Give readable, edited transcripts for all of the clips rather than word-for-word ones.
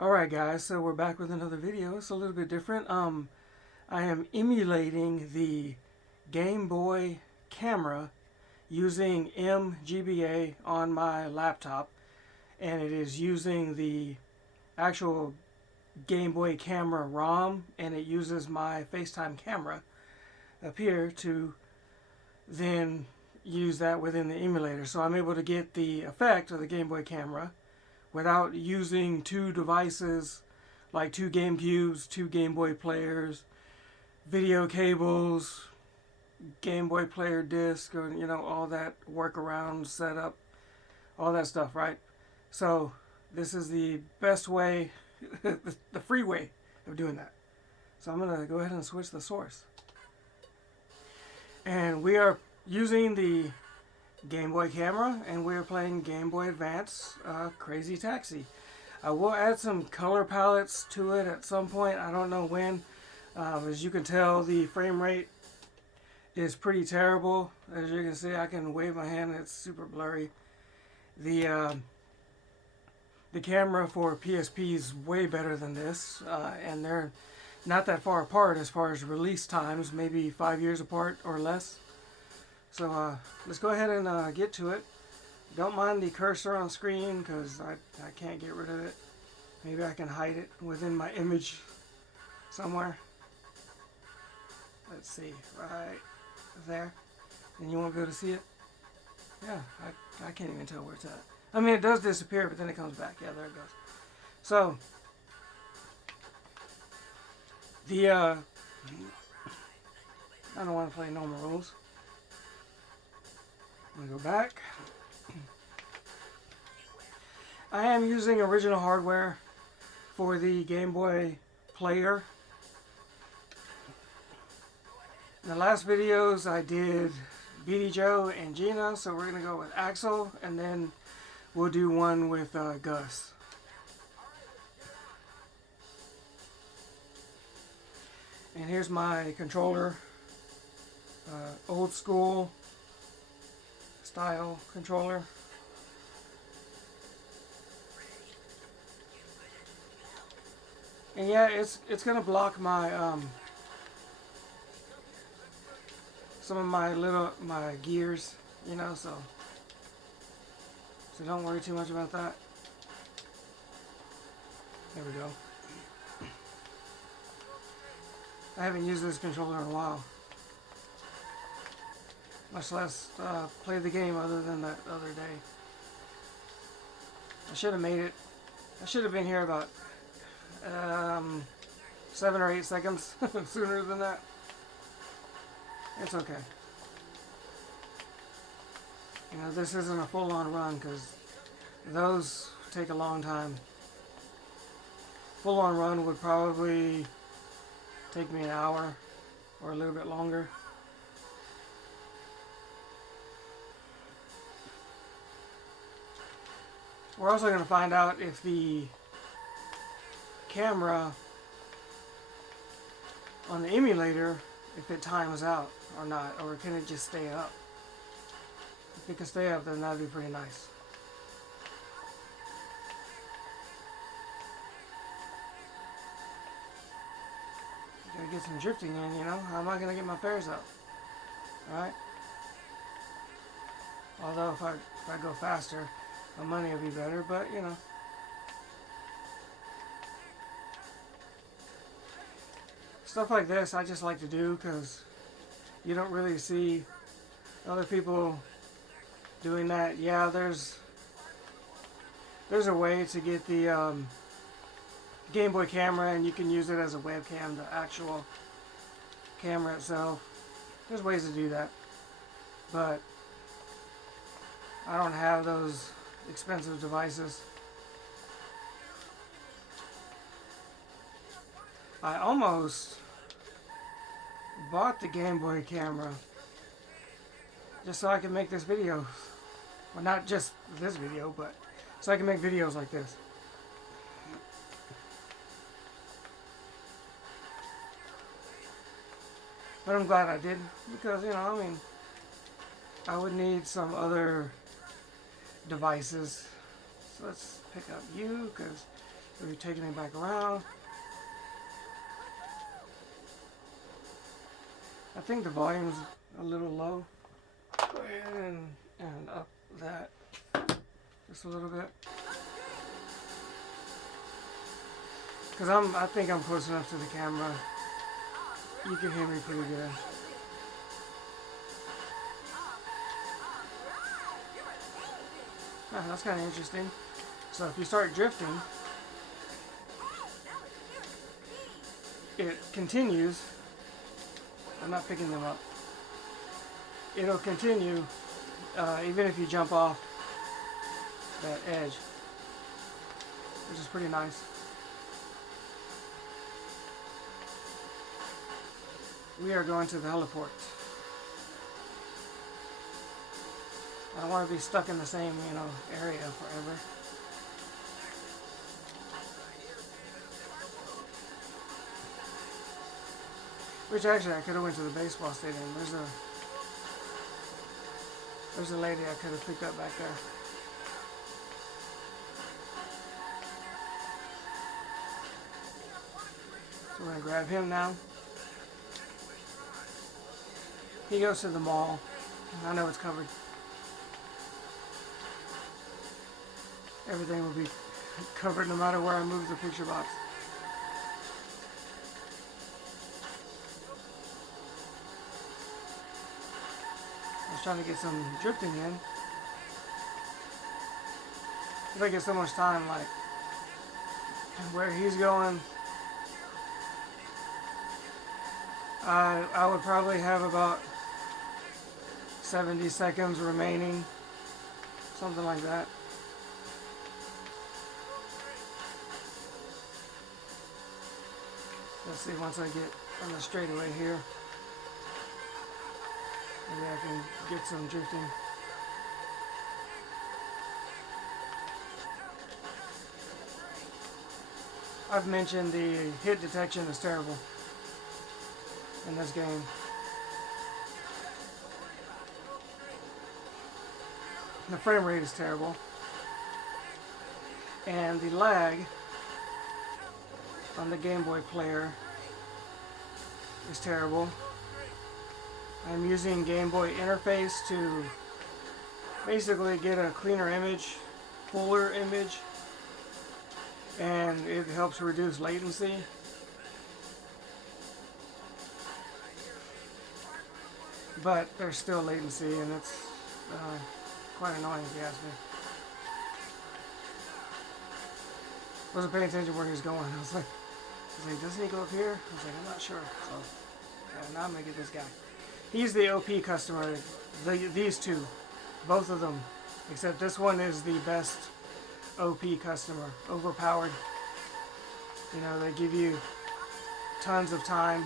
Alright guys, so we're back with another video. It's a little bit different. I am emulating the Game Boy Camera using mGBA on my laptop, and it is using the actual Game Boy Camera ROM, and it uses my FaceTime camera up here to then use that within the emulator. So I'm able to get the effect of the Game Boy Camera without using two devices like two GameCubes, two Game Boy players, video cables, Game Boy player disc, or all that workaround setup, all that stuff, right? So this is the best way, the free way of doing that. So I'm gonna go ahead and switch the source. And we are using the Game Boy Camera, and we're playing Game Boy Advance Crazy Taxi. I will add some color palettes to it at some point. I don't know when. As you can tell, the frame rate is pretty terrible. As you can see, I can wave my hand and it's super blurry. The camera for PSP is way better than this, and they're not that far apart as far as release times, maybe 5 years apart or less. So let's go ahead and get to it. Don't mind the cursor on screen because I can't get rid of it. Maybe I can hide it within my image somewhere. Let's see, right there. And you won't be able to see it? Yeah, I can't even tell where it's at. I mean, it does disappear, but then it comes back. Yeah, there it goes. So, I don't want to play normal rules. I'm going to go back. I am using original hardware for the Game Boy player. In the last videos I did BD Joe and Gina, so we're going to go with Axel, and then we'll do one with Gus. And here's my controller, old school style controller. And yeah, it's gonna block my some of my gears, so don't worry too much about that. There we go. I haven't used this controller in a while. Much less play the game other than that other day. I should have made it. I should have been here about 7 or 8 seconds sooner than that. It's okay. This isn't a full-on run because those take a long time. Full-on run would probably take me an hour or a little bit longer. We're also going to find out if the camera on the emulator, if it times out or not, or can it just stay up. If it can stay up, then that'd be pretty nice. Gotta get some drifting in, How am I gonna get my fares up? Alright? Although if I go faster, my money will be better, but stuff like this I just like to do because you don't really see other people doing that. Yeah, there's a way to get the Game Boy camera, and you can use it as a webcam, the actual camera itself. There's ways to do that, but I don't have those expensive devices. I almost bought the Game Boy camera just so I can make this video. Well, not just this video, but so I can make videos like this. But I'm glad I did, because, I would need some other devices. So let's pick up you, because So you're taking it back around. I think the volume's a little low. Go ahead and up that just a little bit. Because I think I'm close enough to the camera. You can hear me pretty good. Oh, that's kind of interesting. So if you start drifting, it continues. I'm not picking them up. It'll continue even if you jump off that edge, which is pretty nice. We are going to the heliport. I don't want to be stuck in the same, area forever. Which actually I could have went to the baseball stadium. There's a lady I could have picked up back there. So we're gonna grab him now. He goes to the mall. I know it's covered. Everything will be covered no matter where I move the picture box. I was trying to get some drifting in. If I get so much time, like where he's going, I would probably have about 70 seconds remaining, something like that. Let's see, once I get on the straightaway here, maybe I can get some drifting. I've mentioned the hit detection is terrible in this game. The frame rate is terrible. And the lag on the Game Boy player is terrible. I'm using Game Boy interface to basically get a cleaner image, fuller image, and it helps reduce latency. But there's still latency, and it's quite annoying if you ask me. Wasn't paying attention where he was going. I was like, doesn't he go up here? I was like, I'm not sure. So, yeah, now I'm gonna get this guy. He's the OP customer. These two, both of them, except this one is the best OP customer. Overpowered. They give you tons of time.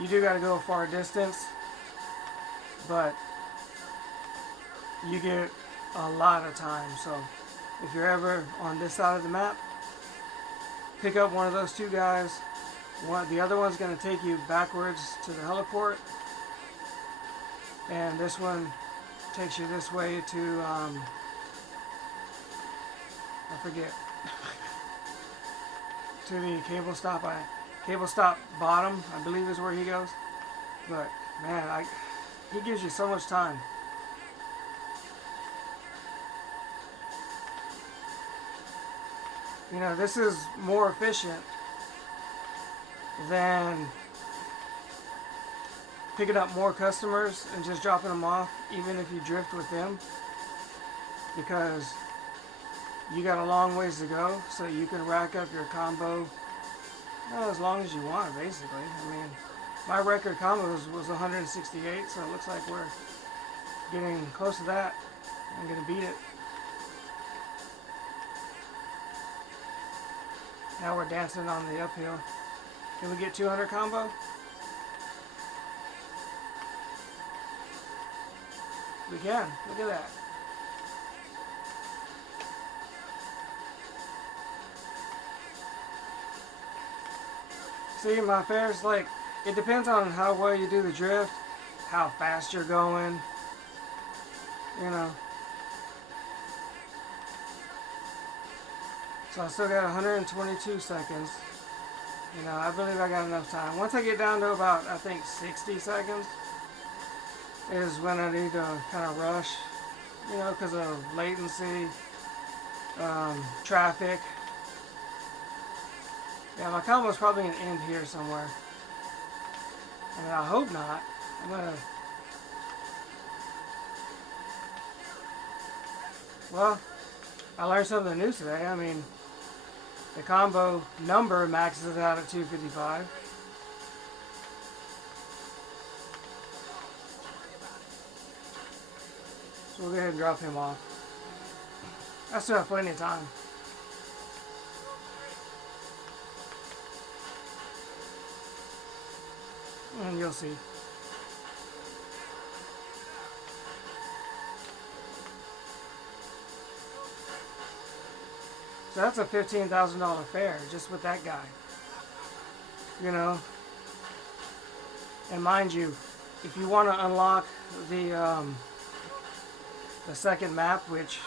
You do gotta go a far distance, but you get a lot of time. So if you're ever on this side of the map, pick up one of those two guys. The other one's going to take you backwards to the heliport, and this one takes you this way to I forget to the cable stop. Cable stop bottom, I believe, is where he goes. But man, he gives you so much time. This is more efficient than picking up more customers and just dropping them off, even if you drift with them, because you got a long ways to go, so you can rack up your combo as long as you want, basically. I mean, my record combo was 168, so it looks like we're getting close to that. I'm going to beat it. Now we're dancing on the uphill. Can we get 200 combo? We can. Look at that. See, my fair's like, it depends on how well you do the drift, how fast you're going, So I still got 122 seconds. You know, I believe I got enough time. Once I get down to about, I think, 60 seconds is when I need to kind of rush, you know, because of latency, traffic. Yeah, my combo is probably going to end here somewhere. I mean, I hope not. I'm going to... Well, I learned something new today. I mean, the combo number maxes out at 255. So we'll go ahead and drop him off. I still have plenty of time. And you'll see. So that's a $15,000 fare just with that guy. You know. And mind you, if you want to unlock the second map, which,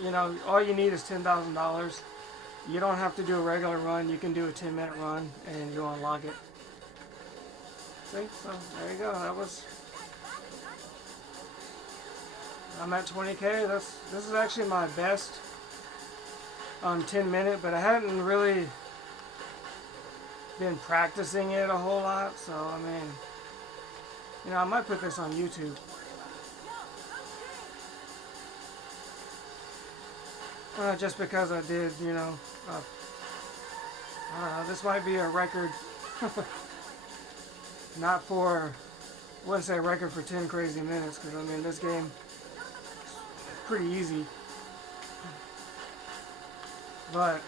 you know, all you need is $10,000. You don't have to do a regular run. You can do a 10-minute run and you'll unlock it. See? So there you go. That was... I'm at 20K. This is actually my best 10-minute, but I hadn't really been practicing it a whole lot, so I mean, you know, I might put this on YouTube. Just because I did, you know, I don't know, this might be a record, not for, I wouldn't say a record for 10 crazy minutes, because I mean, this game is pretty easy. But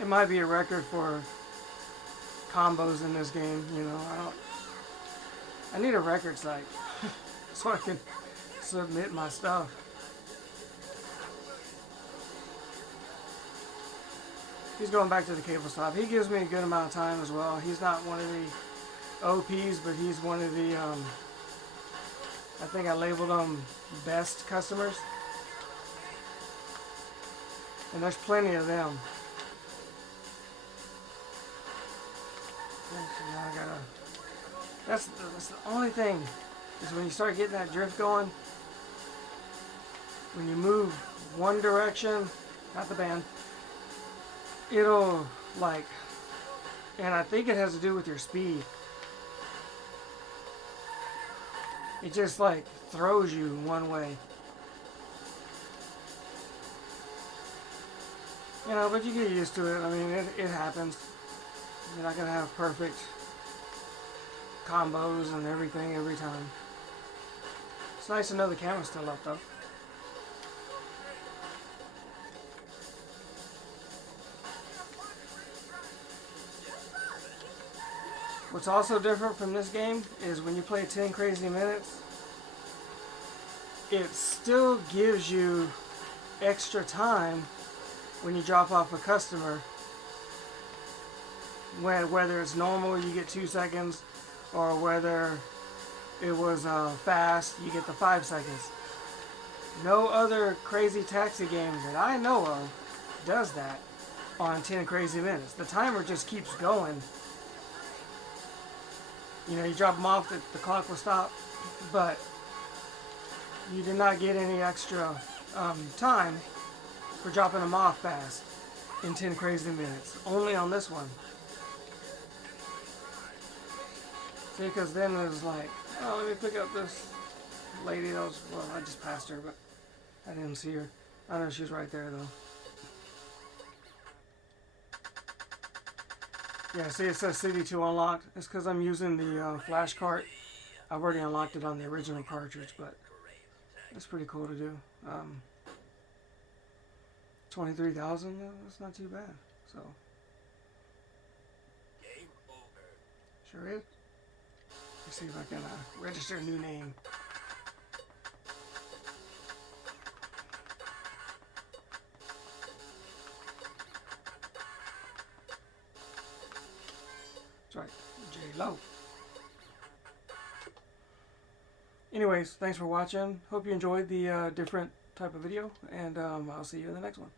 it might be a record for combos in this game, you know. I need a record site so I can submit my stuff. He's going back to the cable stop. He gives me a good amount of time as well. He's not one of the OPs, but he's one of the, I think I labeled them best customers. And there's plenty of them. So now I gotta... That's the only thing, is when you start getting that drift going, when you move one direction, not the band, it'll, like, and I think it has to do with your speed. It just, like, throws you one way. You know, but you get used to it. I mean, it happens. You're not going to have perfect combos and everything every time. It's nice to know the camera's still up, though. What's also different from this game is when you play 10 crazy minutes, it still gives you extra time when you drop off a customer, whether it's normal you get 2 seconds, or whether it was fast you get the 5 seconds. No other crazy taxi game that I know of does that on 10 crazy minutes. The timer just keeps going. You know, you drop them off, the clock will stop, but you do not get any extra time for dropping them off fast in 10 crazy minutes. Only on this one. See, because then it was like, oh, let me pick up this lady that was, well, I just passed her, but I didn't see her. I know she was right there, though. Yeah, see, it says City 2 unlocked. It's because I'm using the flash cart. I've already unlocked it on the original cartridge, but it's pretty cool to do. 23,000, that's not too bad. So, sure is. Let's see if I can register a new name. That's right, J-Lo. Anyways, thanks for watching. Hope you enjoyed the different type of video, and I'll see you in the next one.